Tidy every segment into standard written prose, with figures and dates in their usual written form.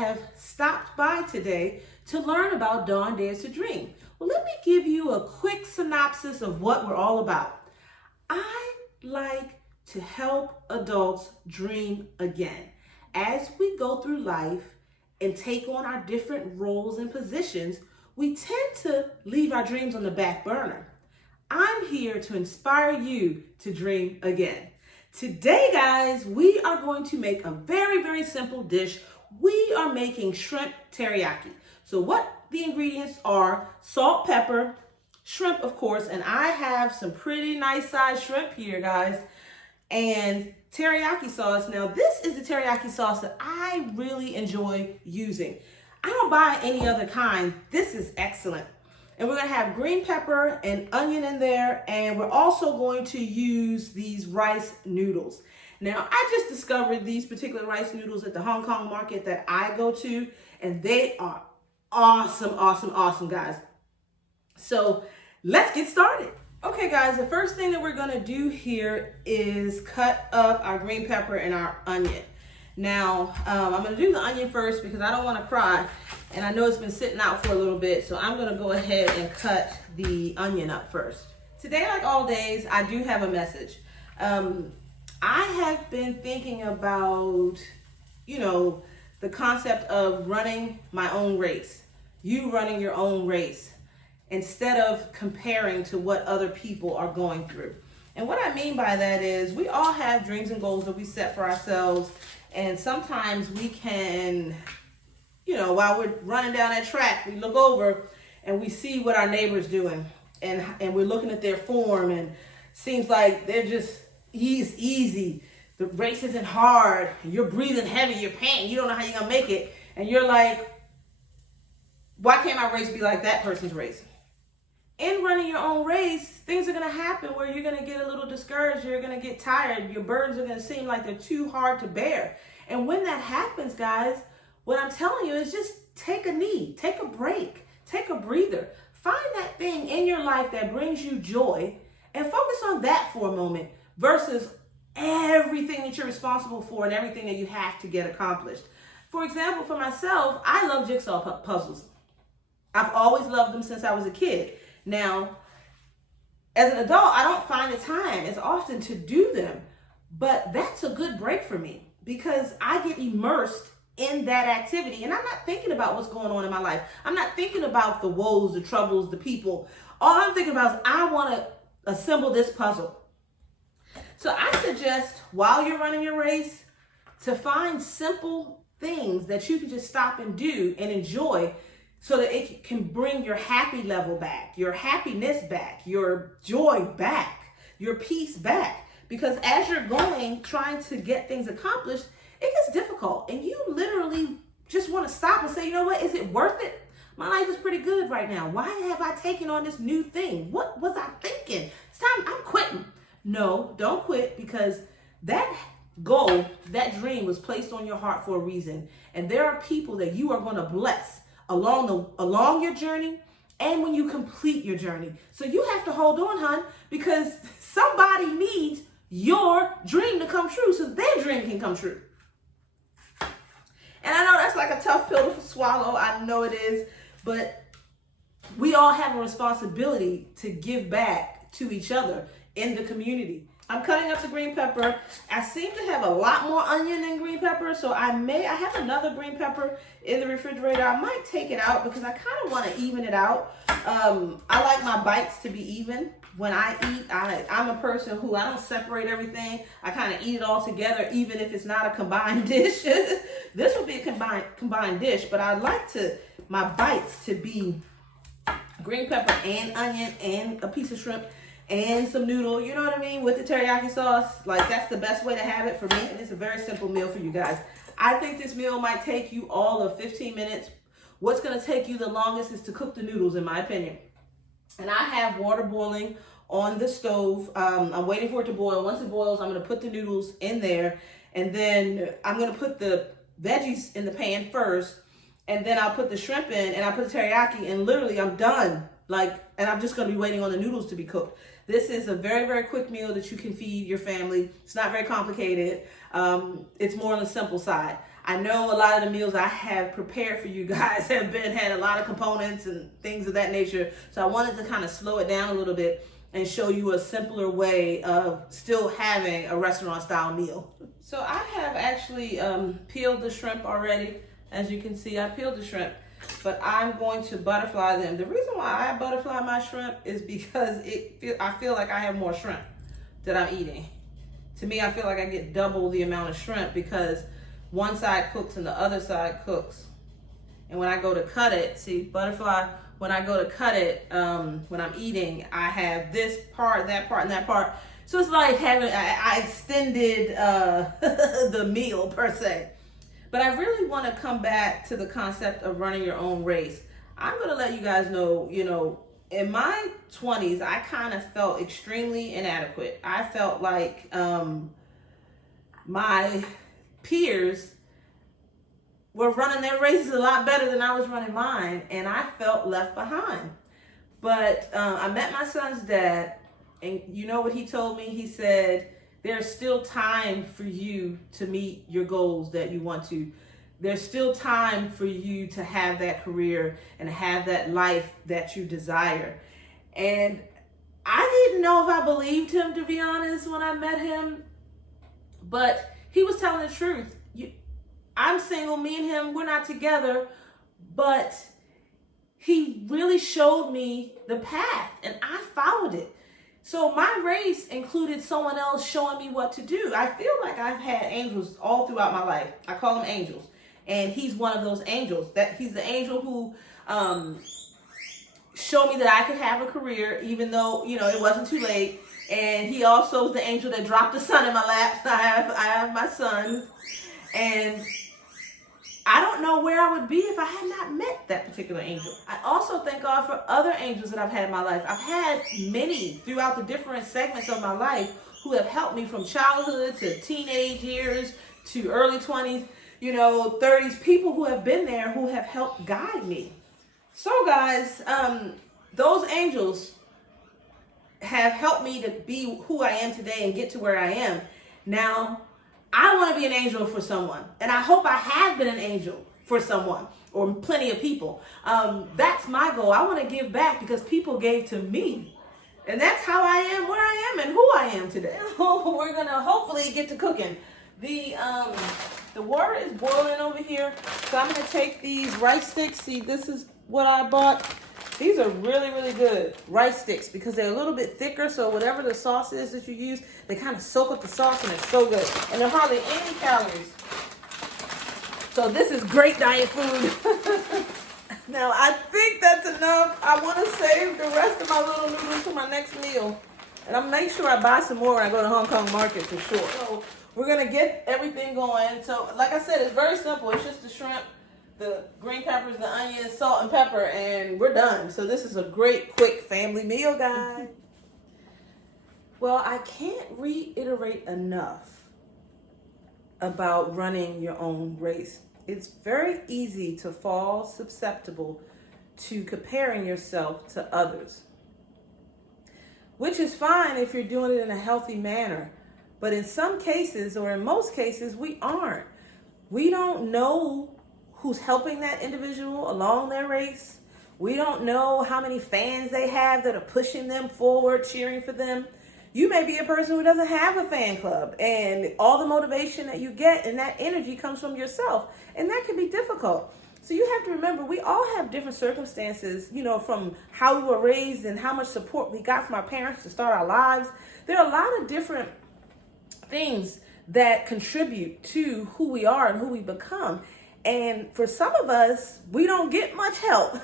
have stopped by today to learn about Dawn Dares to Dream. Well, let me give you a quick synopsis of what we're all about. I like to help adults dream again. As we go through life and take on our different roles and positions, we tend to leave our dreams on the back burner. I'm here to inspire you to dream again. Today, guys, we are going to make a very, very simple dish. We are making shrimp teriyaki. So what the ingredients are: salt, pepper, shrimp, of course, and I have some pretty nice sized shrimp here, guys, and teriyaki sauce. Now, this is the teriyaki sauce that I really enjoy using. I don't buy any other kind. This is excellent. And we're gonna have green pepper and onion in there, and we're also going to use these rice noodles. Now, I just discovered these particular rice noodles at the Hong Kong market that I go to, and they are awesome, awesome, awesome, guys. So let's get started. Okay, guys, the first thing that we're gonna do here is cut up our green pepper and our onion. Now, I'm gonna do the onion first because I don't wanna cry, and I know it's been sitting out for a little bit, so I'm gonna go ahead and cut the onion up first. Today, like all days, I do have a message. I have been thinking about, the concept of running my own race. You running your own race, instead of comparing to what other people are going through. And what I mean by that is we all have dreams and goals that we set for ourselves. And sometimes we can, while we're running down that track, we look over and we see what our neighbor's doing. And we're looking at their form, and seems like they're just easy. The race isn't hard. You're breathing heavy. You're panting. You don't know how you're going to make it. And you're like, why can't my race be like that person's race? In running your own race, things are going to happen where you're going to get a little discouraged. You're going to get tired. Your burdens are going to seem like they're too hard to bear. And when that happens, guys, what I'm telling you is just take a knee, take a break, take a breather. Find that thing in your life that brings you joy and focus on that for a moment versus everything that you're responsible for and everything that you have to get accomplished. For example, for myself, I love jigsaw puzzles. I've always loved them since I was a kid. Now, as an adult, I don't find the time as often to do them, but that's a good break for me because I get immersed in that activity, and I'm not thinking about what's going on in my life. I'm not thinking about the woes, the troubles, the people. All I'm thinking about is I want to assemble this puzzle. So I suggest, while you're running your race, to find simple things that you can just stop and do and enjoy, so that it can bring your happy level back, your happiness back, your joy back, your peace back. Because as you're trying to get things accomplished, it gets difficult. And you literally just want to stop and say, you know what, is it worth it? My life is pretty good right now. Why have I taken on this new thing? What was I thinking? It's time, I'm quitting. No, don't quit, because that goal, that dream was placed on your heart for a reason. And there are people that you are going to bless along your journey and when you complete your journey. So you have to hold on, hon, because somebody needs your dream to come true so their dream can come true. And I know that's like a tough pill to swallow. I know it is, but we all have a responsibility to give back to each other in the community. I'm cutting up the green pepper. I seem to have a lot more onion than green pepper, so I have another green pepper in the refrigerator. I might take it out because I kind of want to even it out. I like my bites to be even. When I eat, I'm a person who I don't separate everything. I kind of eat it all together, even if it's not a combined dish. This would be a combined dish, but I like my bites to be green pepper and onion and a piece of shrimp and some noodle, you know what I mean, with the teriyaki sauce. Like, that's the best way to have it for me. And it's a very simple meal for you guys. I think this meal might take you all of 15 minutes. What's going to take you the longest is to cook the noodles, in my opinion. And I have water boiling on the stove. I'm waiting for it to boil. Once it boils, I'm going to put the noodles in there. And then I'm going to put the veggies in the pan first. And then I'll put the shrimp in, and I'll put the teriyaki, and literally I'm done. And I'm just going to be waiting on the noodles to be cooked. This is a very, very quick meal that you can feed your family. It's not very complicated. It's more on the simple side. I know a lot of the meals I have prepared for you guys had a lot of components and things of that nature. So I wanted to kind of slow it down a little bit and show you a simpler way of still having a restaurant style meal. So I have actually peeled the shrimp already. As you can see, I peeled the shrimp, but I'm going to butterfly them. The reason why I butterfly my shrimp is because I feel like I have more shrimp that I'm eating. To me, I feel like I get double the amount of shrimp because one side cooks and the other side cooks. And when I go to cut it, see, butterfly, when I go to cut it, when I'm eating, I have this part, and that part. So it's like I extended the meal per se. But I really want to come back to the concept of running your own race. I'm going to let you guys know, in my 20s, I kind of felt extremely inadequate. I felt like my peers were running their races a lot better than I was running mine, and I felt left behind. But I met my son's dad, and you know what he told me? He said, there's still time for you to meet your goals that you want to. There's still time for you to have that career and have that life that you desire. And I didn't know if I believed him, to be honest, when I met him, but he was telling the truth. I'm single, me and him, we're not together, but he really showed me the path and I followed it. So my race included someone else showing me what to do. I feel like I've had angels all throughout my life. I call them angels. And he's one of those angels. He's the angel who showed me that I could have a career even though, it wasn't too late. And he also is the angel that dropped the sun in my lap. I have my son. And I don't know where I would be if I had not met that particular angel. I also thank God for other angels that I've had in my life. I've had many throughout the different segments of my life who have helped me from childhood to teenage years to early 20s, 30s, people who have been there who have helped guide me. So guys, those angels have helped me to be who I am today and get to where I am. Now, I want to be an angel for someone, and I hope I have been an angel for someone or plenty of people. That's my goal. I want to give back because people gave to me, and that's how I am where I am and who I am today. We're gonna hopefully get to cooking. The water is boiling over here, so I'm gonna take these rice sticks. See, this is what I bought. These are really, really good rice sticks because they're a little bit thicker. So whatever the sauce is that you use, they kind of soak up the sauce and it's so good. And there are hardly any calories. So this is great diet food. Now, I think that's enough. I want to save the rest of my little noodles for my next meal. And I'll make sure I buy some more when I go to Hong Kong market for sure. So we're going to get everything going. So like I said, it's very simple. It's just the shrimp, the green peppers, the onions, salt, and pepper, and we're done. So this is a great, quick family meal, guys. Well, I can't reiterate enough about running your own race. It's very easy to fall susceptible to comparing yourself to others, which is fine if you're doing it in a healthy manner. But in some cases, or in most cases, we aren't. We don't know who's helping that individual along their race. We don't know how many fans they have that are pushing them forward, cheering for them. You may be a person who doesn't have a fan club, and all the motivation that you get and that energy comes from yourself, and that can be difficult. So you have to remember, we all have different circumstances, from how we were raised and how much support we got from our parents to start our lives. There are a lot of different things that contribute to who we are and who we become. And for some of us, we don't get much help.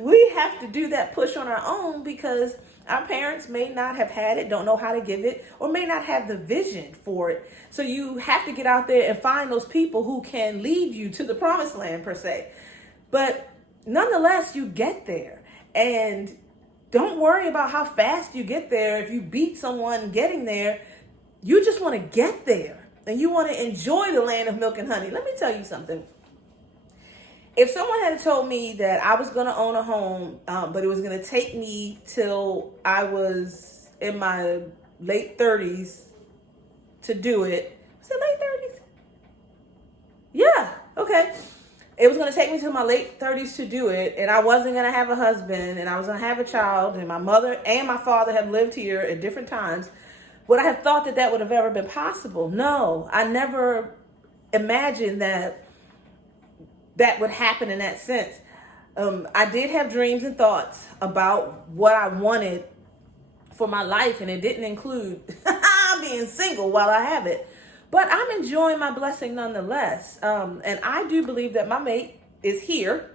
We have to do that push on our own because our parents may not have had it, don't know how to give it, or may not have the vision for it. So you have to get out there and find those people who can lead you to the promised land, per se. But nonetheless, you get there. And don't worry about how fast you get there. If you beat someone getting there, you just want to get there. And you want to enjoy the land of milk and honey. Let me tell you something. If someone had told me that I was going to own a home, but it was going to take me till I was in my late 30s to do it. Was it late 30s? Okay. It was going to take me to my late 30s to do it, and I wasn't going to have a husband, and I was going to have a child, and my mother and my father have lived here at different times. Would I have thought that that would have ever been possible? No, I never imagined that that would happen in that sense. I did have dreams and thoughts about what I wanted for my life, and it didn't include being single while I have it. But I'm enjoying my blessing nonetheless. And I do believe that my mate is here,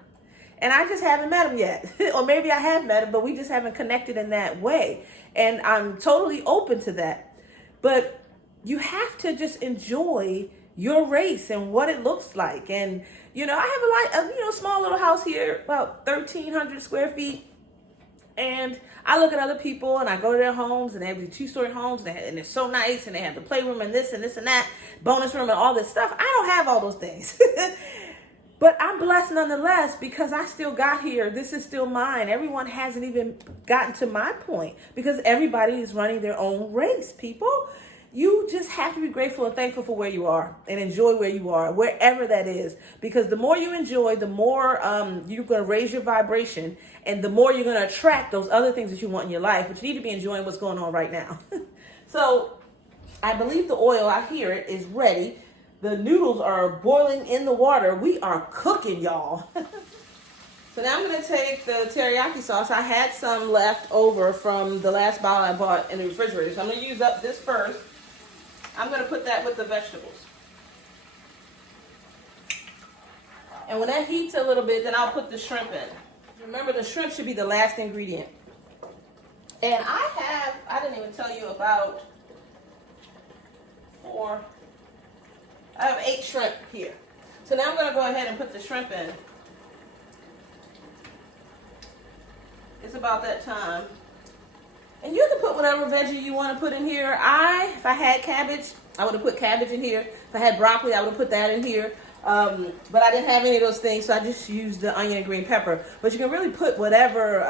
and I just haven't met him yet. Or maybe I have met him, but we just haven't connected in that way. And I'm totally open to that. But you have to just enjoy your race and what it looks like. And, you know, I have a small little house here, about 1,300 square feet. And I look at other people and I go to their homes and they have these 2-story homes and they're so nice and they have the playroom and this and that, bonus room and all this stuff. I don't have all those things. But I'm blessed nonetheless because I still got here. This is still mine. Everyone hasn't even gotten to my point because everybody is running their own race, people. You just have to be grateful and thankful for where you are and enjoy where you are, wherever that is. Because the more you enjoy, the more you're going to raise your vibration and the more you're going to attract those other things that you want in your life, but you need to be enjoying what's going on right now. So I believe the oil, I hear it, is ready. The noodles are boiling in the water. We are cooking, y'all. So now I'm going to take the teriyaki sauce. I had some left over from the last bottle I bought in the refrigerator. So I'm going to use up this first. I'm going to put that with the vegetables. And when that heats a little bit, then I'll put the shrimp in. Remember, the shrimp should be the last ingredient. And I didn't even tell you about I have 8 shrimp here. So now I'm going to go ahead and put the shrimp in. It's about that time. And you can put whatever veggie you want to put in here. If I had cabbage, I would have put cabbage in here. If I had broccoli, I would have put that in here. But I didn't have any of those things, so I just used the onion and green pepper. But you can really put whatever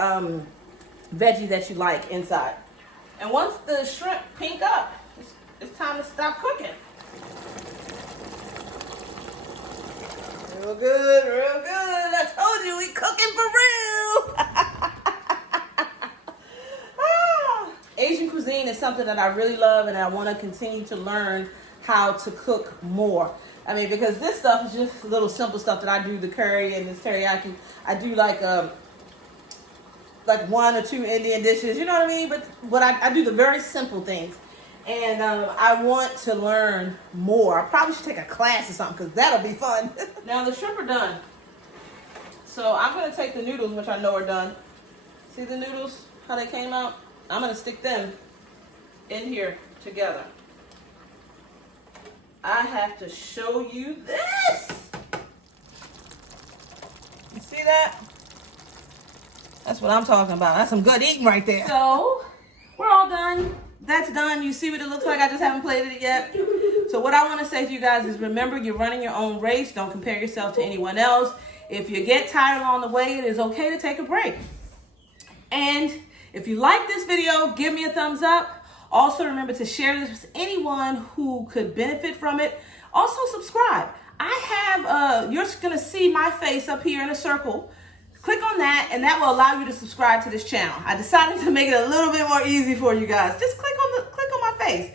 veggie that you like inside. And once the shrimp pink up, it's time to stop cooking. Real good, real good. I told you we cooking for real. Asian cuisine is something that I really love, and I want to continue to learn how to cook more. I mean, because this stuff is just little simple stuff that I do, the curry and this teriyaki. I do like 1 or 2 Indian dishes, you know what I mean? But I do the very simple things. And I want to learn more. I probably should take a class or something because that'll be fun. Now the shrimp are done. So I'm going to take the noodles, which I know are done. See the noodles, how they came out? I'm going to stick them in here together. I have to show you this. You see that? That's what I'm talking about. That's some good eating right there. So we're all done. That's done. You see what it looks like? I just haven't plated it yet. So what I want to say to you guys is remember, you're running your own race. Don't compare yourself to anyone else. If you get tired along the way, it is okay to take a break. And if you like this video, give me a thumbs up. Also, remember to share this with anyone who could benefit from it. Also, subscribe. You're going to see my face up here in a circle. Click on that, and that will allow you to subscribe to this channel. I decided to make it a little bit more easy for you guys. Just click on my face,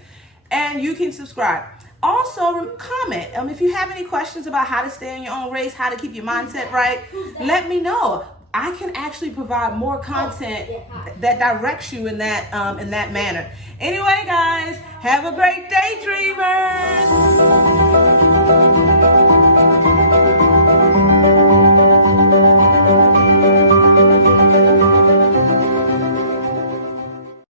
and you can subscribe. Also, comment. If you have any questions about how to stay in your own race, how to keep your mindset right, let me know. I can actually provide more content that directs you in that manner. Anyway, guys, have a great day, dreamers.